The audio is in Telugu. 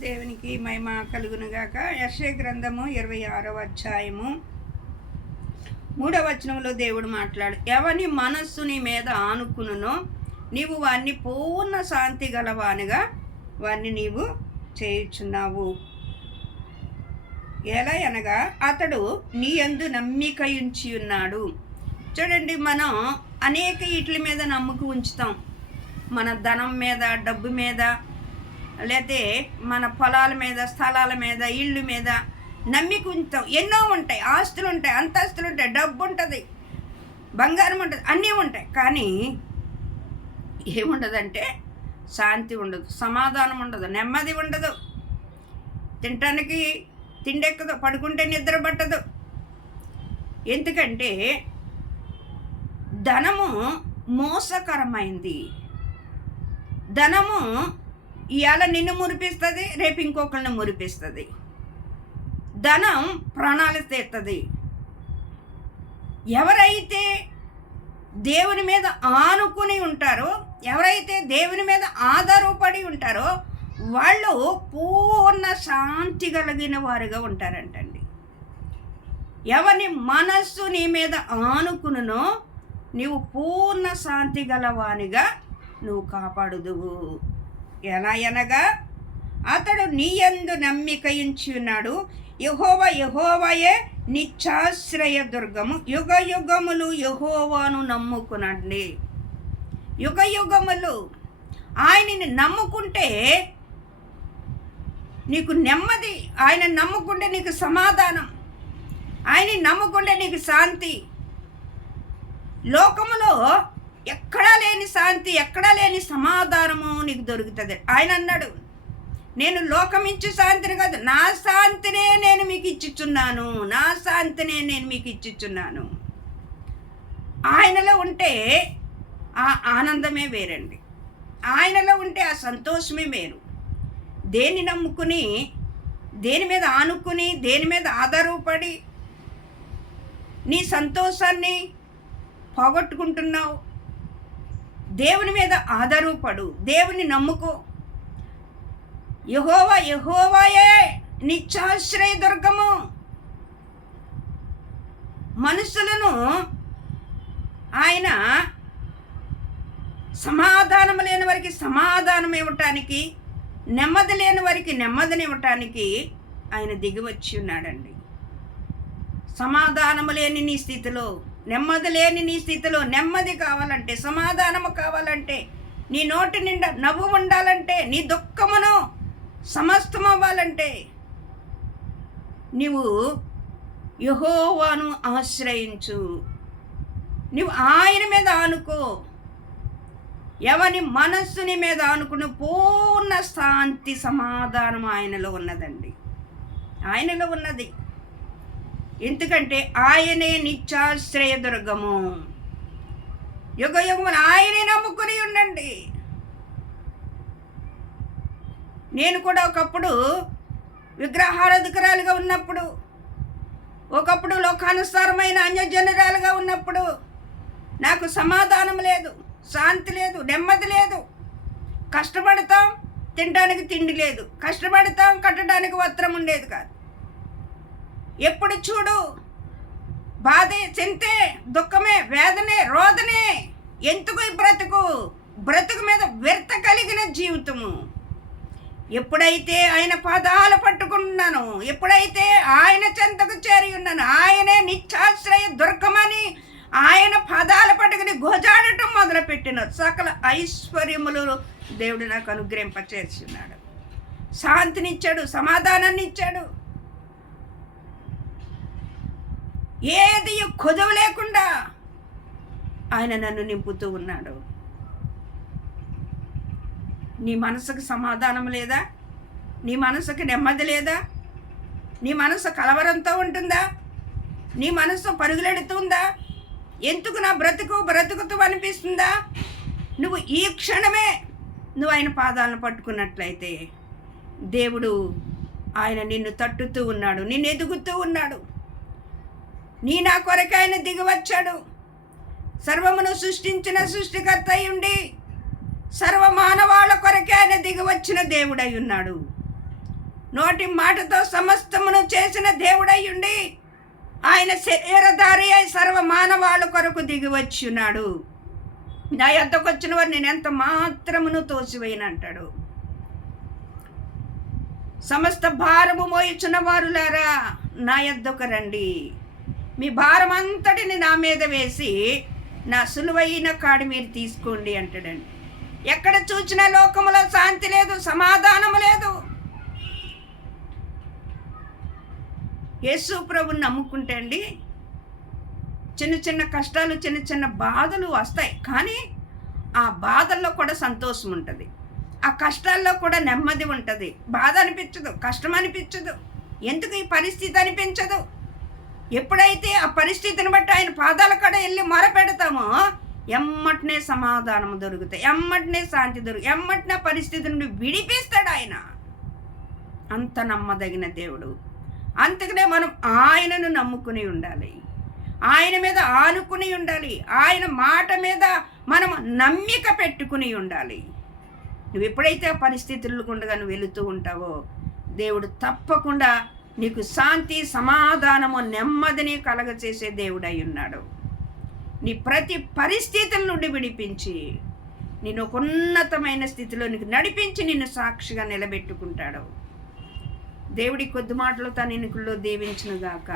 దేవునికి మహిమ కలుగునుగాక. యశ్య గ్రంథము ఇరవై ఆరవ అధ్యాయము. మూడవ వచనంలో దేవుడు మాట్లాడు ఎవని మనస్సు నీ మీద ఆనుకునునో నీవు వారిని పూర్ణ శాంతి గలవానిగా వారిని నీవు చేయుచున్నావు. ఎలా అనగా అతడు నీ యందు నమ్మిక ఉంచి ఉన్నాడు. చూడండి మనం అనేక ఇట్ల మీద నమ్మకం ఉంచుతాం. మన ధనం మీద డబ్బు మీద లేతే మన పొలాల మీద స్థలాల మీద ఇళ్ళు మీద నమ్మిక ఉంచుతాం ఎన్నో ఉంటాయి. ఆస్తులు ఉంటాయి అంతస్తులు ఉంటాయి డబ్బు ఉంటుంది బంగారం ఉంటుంది అన్నీ ఉంటాయి. కానీ ఏముండదంటే శాంతి ఉండదు సమాధానం ఉండదు నెమ్మది ఉండదు. తినటానికి తిండెక్కదు పడుకుంటే నిద్ర పట్టదు. ఎందుకంటే ధనము మోసకరమైంది. ధనము ఇవాళ నిన్ను మురిపిస్తుంది రేపు ఇంకొకరిని మురిపిస్తుంది. ధనం ప్రాణాలు తీస్తుంది ఎవరైతే దేవుని మీద ఆనుకుని ఉంటారో ఎవరైతే దేవుని మీద ఆధారపడి ఉంటారో వాళ్ళు పూర్ణ శాంతి కలిగిన వారుగా ఉంటారంటండి. ఎవరి మనస్సు నీ మీద ఆనుకునునో నీవు పూర్ణ శాంతి గలవానిగా నువ్వు కాపాడుదువు. ఎలా అతడు నీయందు నమ్మిక యహోవ యహోవయే నిత్యాశ్రయ దుర్గము. యుగ యుగములు యహోవాను నమ్ముకునండి. యుగ యుగములు ఆయనని నమ్ముకుంటే నీకు నెమ్మది ఆయన నమ్ముకుంటే నీకు సమాధానం. ఆయన్ని నమ్ముకుంటే నీకు శాంతి. లోకములో ఎక్కడా లేని శాంతి ఎక్కడా లేని సమాధానము నీకు దొరుకుతుంది. ఆయన అన్నాడు నేను లోకమిచ్చు శాంతిని కాదు నా శాంతినే నేను మీకు ఇచ్చిచున్నాను నా శాంతినే నేను మీకు ఇచ్చిచున్నాను ఆయనలో ఉంటే ఆ ఆనందమే వేరండి. ఆయనలో ఉంటే ఆ సంతోషమే వేరు. దేన్ని నమ్ముకుని దేని మీద ఆనుకుని దేని మీద ఆధారపడి నీ సంతోషాన్ని పోగొట్టుకుంటున్నావు? దేవుని మీద ఆధారపడు. దేవుని నమ్ముకో. యహోవా యహోవాయే నిత్యాశ్రయ దుర్గము. మనుషులను ఆయన సమాధానం లేని వారికి సమాధానం ఇవ్వటానికి నెమ్మది లేని వారికి నెమ్మదిని ఇవ్వటానికి ఆయన దిగివచ్చి ఉన్నాడండి. సమాధానము లేని నీ స్థితిలో నెమ్మది లేని నీ స్థితిలో నెమ్మది కావాలంటే సమాధానము కావాలంటే నీ నోటి నిండా నవ్వు ఉండాలంటే నీ దుఃఖమును సమస్తం అవ్వాలంటే నీవు యహోవాను ఆశ్రయించు. నువ్వు ఆయన మీద ఆనుకో. ఎవని మనస్సుని మీద అనుకున్న పూర్ణ శాంతి సమాధానం ఆయనలో ఉన్నదండి. ఆయనలో ఉన్నది. ఎందుకంటే ఆయనే నిత్యాశ్రయదుర్గము యుగ యుగములు ఆయనే నమ్ముకుని ఉండండి. నేను కూడా ఒకప్పుడు విగ్రహారాధికరాలుగా ఉన్నప్పుడు ఒకప్పుడు లోకానుసారమైన అన్యజనురాలుగా ఉన్నప్పుడు నాకు సమాధానం లేదు శాంతి లేదు నెమ్మది లేదు. కష్టపడతాం తినడానికి తిండి లేదు. కష్టపడతాం కట్టడానికి వస్త్రం ఉండేది కాదు. ఎప్పుడు చూడు? బాధే చింతే దుఃఖమే వేదనే రోదనే. ఎందుకు ఈ బ్రతుకు? బ్రతుకు మీద వ్యర్థ కలిగిన జీవితము. ఎప్పుడైతే ఆయన పాదాలు పట్టుకుంటున్నాను ఎప్పుడైతే ఆయన చెంతకు చేరి ఉన్నాను ఆయనే నిత్యాశ్రయ దుర్గమని ఆయన పదాలు పట్టుకుని గోజాడటం మొదలుపెట్టిన సకల ఐశ్వర్యములు దేవుడు నాకు అనుగ్రహింపచేస్తున్నాడు. శాంతినిచ్చాడు సమాధానాన్ని ఇచ్చాడు ఏది కుదవ లేకుండా ఆయన నన్ను నింపుతూ ఉన్నాడు. నీ మనసుకు సమాధానం లేదా? నీ మనసుకు నెమ్మది లేదా? నీ మనసు కలవరంతో ఉంటుందా? నీ మనసు పరుగులెడుతుందా? ఎందుకు నా బ్రతుకు బ్రతుకుతూ అనిపిస్తుందా? నువ్వు ఈ క్షణమే నువ్వు ఆయన పాదాలను పట్టుకున్నట్లయితే దేవుడు ఆయన నిన్ను తట్టుతూ ఉన్నాడు నిన్ను ఎదుగుతూ ఉన్నాడు. నీ నా కొరకు ఆయన దిగివచ్చాడు. సర్వమును సృష్టించిన సృష్టికర్త ఉండి సర్వ మానవాళ కొరకే ఆయన దిగివచ్చిన దేవుడై ఉన్నాడు. నోటి మాటతో సమస్తమును చేసిన దేవుడయ్యుండి ఆయన శరీరధారి అయి సర్వ మానవాళి కొరకు దిగివచ్చున్నాడు నా యొద్దకు వచ్చిన వారు నేను ఎంత మాత్రమును తోసివేయనంటాడు సమస్త భారము మోయిచున్న వారులారా నా యొద్దకు రండి. మీ భారం అంతటిని నా మీద వేసి నా సులువైన కాడి మీరు తీసుకోండి అంటాడండి. ఎక్కడ చూచినా లోకములో శాంతి లేదు సమాధానము లేదు. యేసు ప్రభుని నమ్ముకుంటే అండి చిన్న చిన్న కష్టాలు చిన్న చిన్న బాధలు వస్తాయి. కానీ ఆ బాధల్లో కూడా సంతోషం ఉంటుంది. ఆ కష్టాల్లో కూడా నెమ్మది ఉంటుంది. బాధ అనిపించదు కష్టం అనిపించదు. ఎందుకు ఈ పరిస్థితి అనిపించదు? ఎప్పుడైతే ఆ పరిస్థితిని బట్టి ఆయన పాదాల కాడ వెళ్ళి మొరపెడతామో ఎమ్మటనే సమాధానం దొరుకుతాయి ఎమ్మటనే శాంతి దొరుకు ఎమ్మటనే పరిస్థితి నుండి విడిపిస్తాడు ఆయన. అంత నమ్మదగిన దేవుడు. అందుకనే మనం ఆయనను నమ్ముకుని ఉండాలి. ఆయన మీద ఆనుకుని ఉండాలి. ఆయన మాట మీద మనం నమ్మిక పెట్టుకుని ఉండాలి. నువ్వు ఎప్పుడైతే ఆ పరిస్థితులు గుండగా నువ్వు వెళుతూ ఉంటావో దేవుడు తప్పకుండా నీకు శాంతి సమాధానము నెమ్మదిని కలగచేసే దేవుడై ఉన్నాడు. నీ ప్రతి పరిస్థితుల నుండి విడిపించి నేను ఒక ఉన్నతమైన స్థితిలో నీకు నడిపించి నిన్ను సాక్షిగా నిలబెట్టుకుంటాడు. దేవుడి కొద్ది మాటలు తన ఎన్నికల్లో దీవించునుగాక.